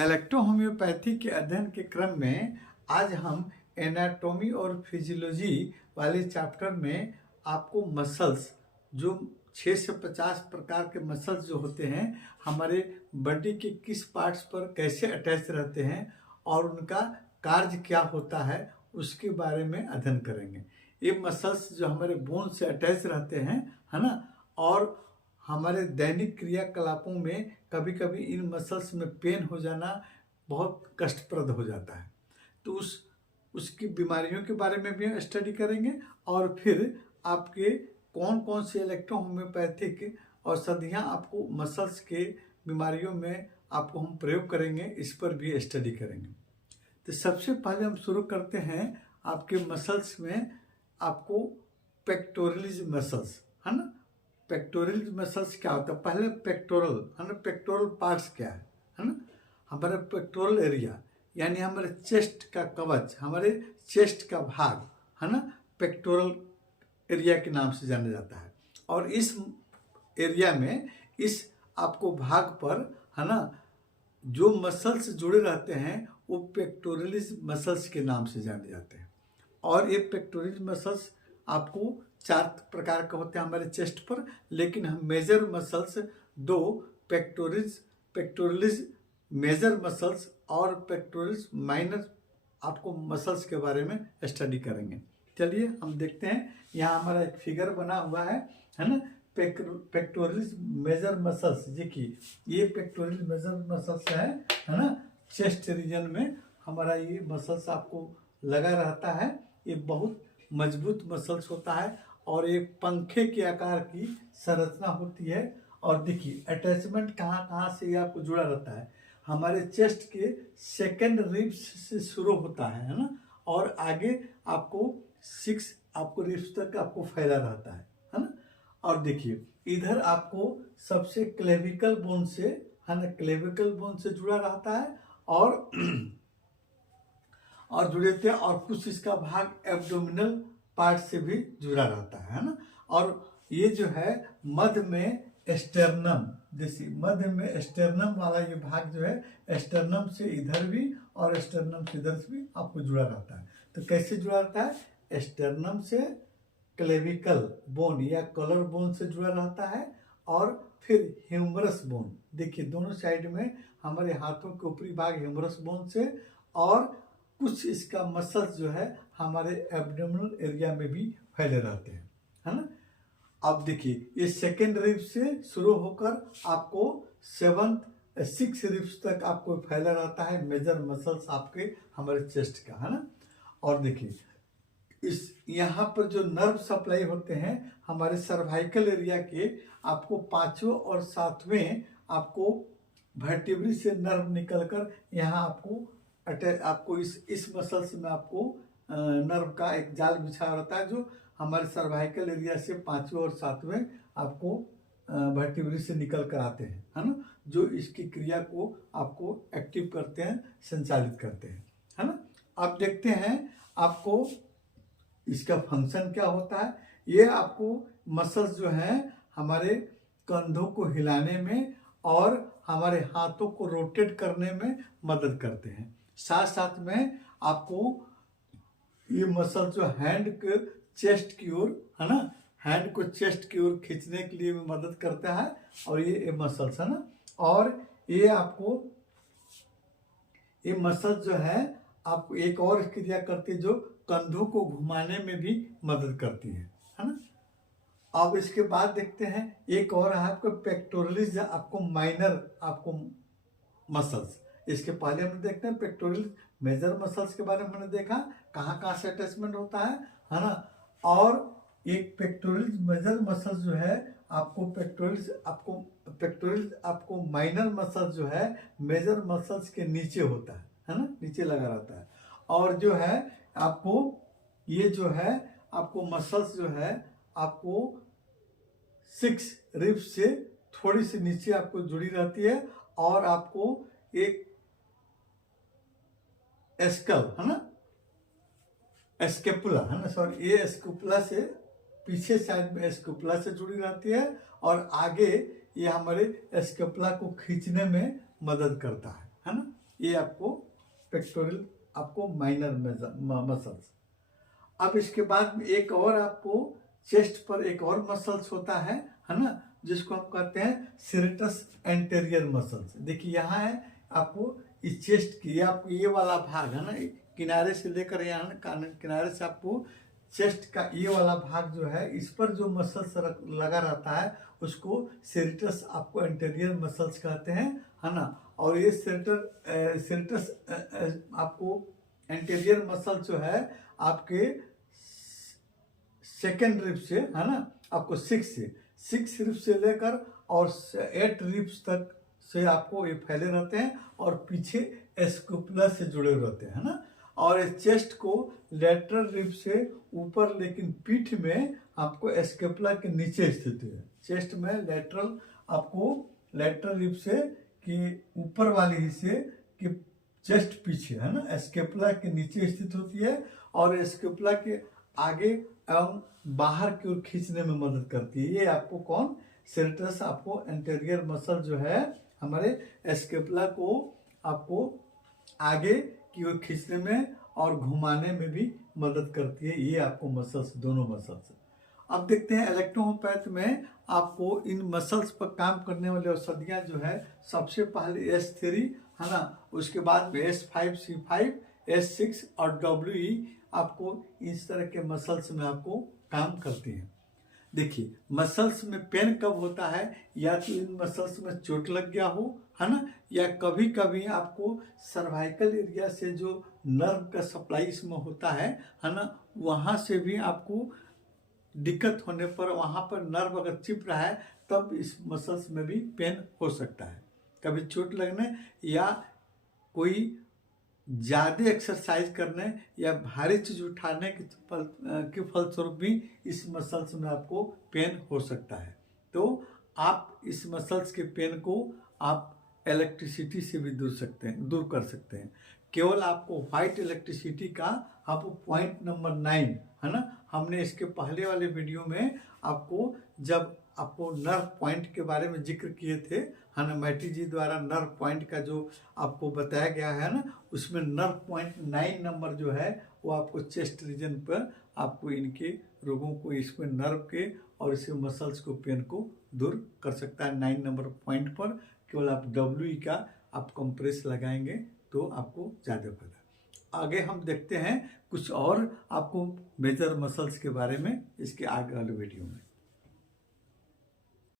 Electrohomoeopathy के अध्ययन के क्रम में आज हम एनाटॉमी और फिजियोलॉजी वाले चैप्टर में आपको मसल्स जो 6 से 50 प्रकार के मसल्स जो होते हैं हमारे बॉडी के किस पार्ट्स पर कैसे अटैच रहते हैं और उनका कार्य क्या होता है उसके बारे में अध्ययन करेंगे। ये मसल्स जो हमारे बोन से अटैच रहते हैं, है ना, और हमारे दैनिक क्रियाकलापों में कभी कभी इन मसल्स में पेन हो जाना बहुत कष्टप्रद हो जाता है, तो उसकी बीमारियों के बारे में भी हम स्टडी करेंगे और फिर आपके कौन कौन से इलेक्ट्रोहोम्योपैथिक औषधियाँ आपको मसल्स के बीमारियों में आपको हम प्रयोग करेंगे, इस पर भी स्टडी करेंगे। तो सबसे पहले हम शुरू करते हैं आपके मसल्स में आपको पेक्टोरल्स मसल्स, है ना। पेक्टोरल मसल्स क्या होता है? पहले पेक्टोरल, है ना, पेक्टोरल पार्ट्स क्या है ना, हमारा पेक्टोरल एरिया यानी हमारे चेस्ट का कवच, हमारे चेस्ट का भाग, है ना, पेक्टोरल एरिया के नाम से जाना जाता है। और इस एरिया में इस आपको भाग पर, है ना, जो मसल्स जुड़े रहते हैं वो पेक्टोरलिस मसल्स के नाम से जाने जाते हैं। और ये पेक्टोरल मसल्स आपको 4 प्रकार के होते हैं हमारे चेस्ट पर, लेकिन हम major muscles 2 pectoralis major muscles और पेक्टोरलिस माइनर आपको मसल्स के बारे में स्टडी करेंगे। चलिए हम देखते हैं, यहाँ हमारा एक फिगर बना हुआ है ना, पेक्टोरलिस मेजर मसल्स। देखिए ये पेक्टोरल मेजर मसल्स है ना, चेस्ट रीजन में हमारा ये मसल्स आपको लगा रहता है। ये बहुत मजबूत मसल्स होता है और ये पंखे के आकार की संरचना होती है। और देखिए अटैचमेंट कहाँ कहाँ से आपको जुड़ा रहता है, हमारे चेस्ट के सेकेंड रिब्स से शुरू होता है ना, और आगे आपको 6 आपको रिब्स तक आपको फैला रहता है ना। और देखिए इधर आपको सबसे क्लेविकल बोन से, है ना, क्लेविकल बोन से जुड़ा रहता है और जुड़े थे, और कुछ इसका भाग एब्डोमिनल पार्ट से भी जुड़ा रहता है ना। और ये जो है मध्य में स्टेर्नम, जैसे मध्य में स्टेर्नम वाला ये भाग जो है स्टेर्नम से इधर भी और स्टेर्नम से इधर से भी आपको जुड़ा रहता है। तो कैसे जुड़ा रहता है? स्टेर्नम से क्लेविकल बोन या कॉलर बोन से जुड़ा रहता है और फिर ह्यूमरस बोन, देखिए दोनों साइड में हमारे हाथों के ऊपरी भाग ह्यूमरस बोन से, और कुछ इसका मसल्स जो है हमारे एब्डोमिनल एरिया में भी फैले रहते हैं, है ना। अब देखिए ये सेकेंड रिब्स से शुरू होकर आपको 6 रिब्स तक आपको फैला रहता है मेजर मसल्स आपके हमारे चेस्ट का, है ना। और देखिए इस यहाँ पर जो नर्व सप्लाई होते हैं हमारे सर्वाइकल एरिया के, आपको 5वें और 7वें आपको वर्टिब्री से नर्व निकलकर यहाँ आपको इस मसल्स में आपको नर्व का एक जाल बिछा रहता है जो हमारे सर्वाइकल एरिया से 5वें और 7वें आपको वर्टिब्री से निकल कर आते हैं, है ना, जो इसकी क्रिया को आपको एक्टिव करते हैं, संचालित करते हैं, है ना। अब देखते हैं आपको इसका फंक्शन क्या होता है। ये आपको मसल्स जो हैं हमारे कंधों को हिलाने में और हमारे हाथों को रोटेट करने में मदद करते हैं। साथ साथ में आपको ये मसल जो हैंड के चेस्ट की ओर, है ना, हैंड को चेस्ट की ओर खींचने के लिए भी मदद करता है। और ये मसल्स है ना, और ये आपको ये मसल जो है आपको एक और क्रिया करती है जो कंधों को घुमाने में भी मदद करती है ना। अब इसके बाद देखते हैं एक और है आपको पेक्टोरलिस, आपको माइनर आपको मसल्स। इसके पहले हम देखते हैं पेक्टोरल मेजर मसल्स के बारे में हमने देखा कहाँ कहाँ से अटैचमेंट होता है ना। और एक पेक्टोरल मेजर मसल्स जो है आपको पेक्टोरल आपको माइनर मसल्स जो है मेजर मसल्स के नीचे होता है ना, नीचे लगा रहता है। और जो है आपको ये जो है आपको मसल्स जो है आपको 6 रिब्स से थोड़ी सी नीचे आपको जुड़ी रहती है, और आपको एक एस्कल, है ना, एस्केपुला, है ना, सॉरी, ये एस्केपुला से पीछे साइड में एस्केपुला से जुड़ी रहती है, और आगे ये हमारे एस्केपुला को खींचने में मदद करता है ना। ये आपको पेक्टोरल आपको माइनर मसल्स। अब इसके बाद में एक और आपको चेस्ट पर एक और मसल्स होता है ना, जिसको हम कहते हैं सेरेटस एंटेरियर मसल्स। देखिए यहाँ है आपको इस चेस्ट की, आपको ये वाला भाग है ना, किनारे से लेकर यहाँ किनारे से आपको चेस्ट का ये वाला भाग जो है, इस पर जो मसल्स लगा रहता है उसको सेरेटस आपको एंटेरियर मसल्स कहते हैं, है ना। और ये सेरेटस आपको एंटेरियर मसल जो है आपके सेकेंड रिब से, है ना, आपको 6 रिब्स से लेकर और 8 रिब्स तक से आपको ये फैले रहते हैं और पीछे स्कैपुला से जुड़े रहते हैं, है ना। और इस चेस्ट को लेटरल रिब से ऊपर, लेकिन पीठ में आपको स्कैपुला के नीचे स्थित है। चेस्ट में लेटरल रिब से कि ऊपर वाले हिस्से की चेस्ट पीछे, है ना, स्कैपुला के नीचे स्थित होती है और स्कैपुला के आगे एवं बाहर की ओर खींचने में मदद करती है। ये आपको कौन, सेरेटस आपको एंटेरियर मसल जो है हमारे स्कैपुला को आपको आगे की ओर खींचने में और घुमाने में भी मदद करती है। ये आपको मसल्स, दोनों मसल्स। अब देखते हैं इलेक्ट्रोहोम्योपैथ में आपको इन मसल्स पर काम करने वाली औषधियाँ जो है, सबसे पहले S3, है ना, उसके बाद में S5, C5, S6 और WE आपको इस तरह के मसल्स में आपको काम करती हैं। देखिए मसल्स में पेन कब होता है, या तो इन मसल्स में चोट लग गया हो, है ना, या कभी कभी आपको सर्वाइकल एरिया से जो नर्व का सप्लाई इसमें होता है ना, वहाँ से भी आपको दिक्कत होने पर, वहाँ पर नर्व अगर चिप रहा है तब इस मसल्स में भी पेन हो सकता है। कभी चोट लगने या कोई ज़्यादा एक्सरसाइज करने या भारी चीज उठाने के फलस्वरूप भी इस मसल्स में आपको पेन हो सकता है। तो आप इस मसल्स के पेन को आप इलेक्ट्रिसिटी से भी दूर कर सकते हैं। केवल आपको व्हाइट इलेक्ट्रिसिटी का आपको पॉइंट नंबर 9, है ना, हमने इसके पहले वाले वीडियो में आपको जब आपको नर्व पॉइंट के बारे में जिक्र किए थे, है ना, मैटी जी द्वारा नर्व पॉइंट का जो आपको बताया गया है ना, उसमें नर्व पॉइंट 9 नंबर जो है वो आपको चेस्ट रीजन पर आपको इनके रोगों को, इसमें नर्व के और इसके मसल्स को, पेन को दूर कर सकता है। 9 नंबर पॉइंट पर केवल आप WE का आप कंप्रेस लगाएंगे तो आपको ज़्यादा फायदा। आगे हम देखते हैं कुछ और आपको मेजर मसल्स के बारे में इसके आगे वाले वीडियो में।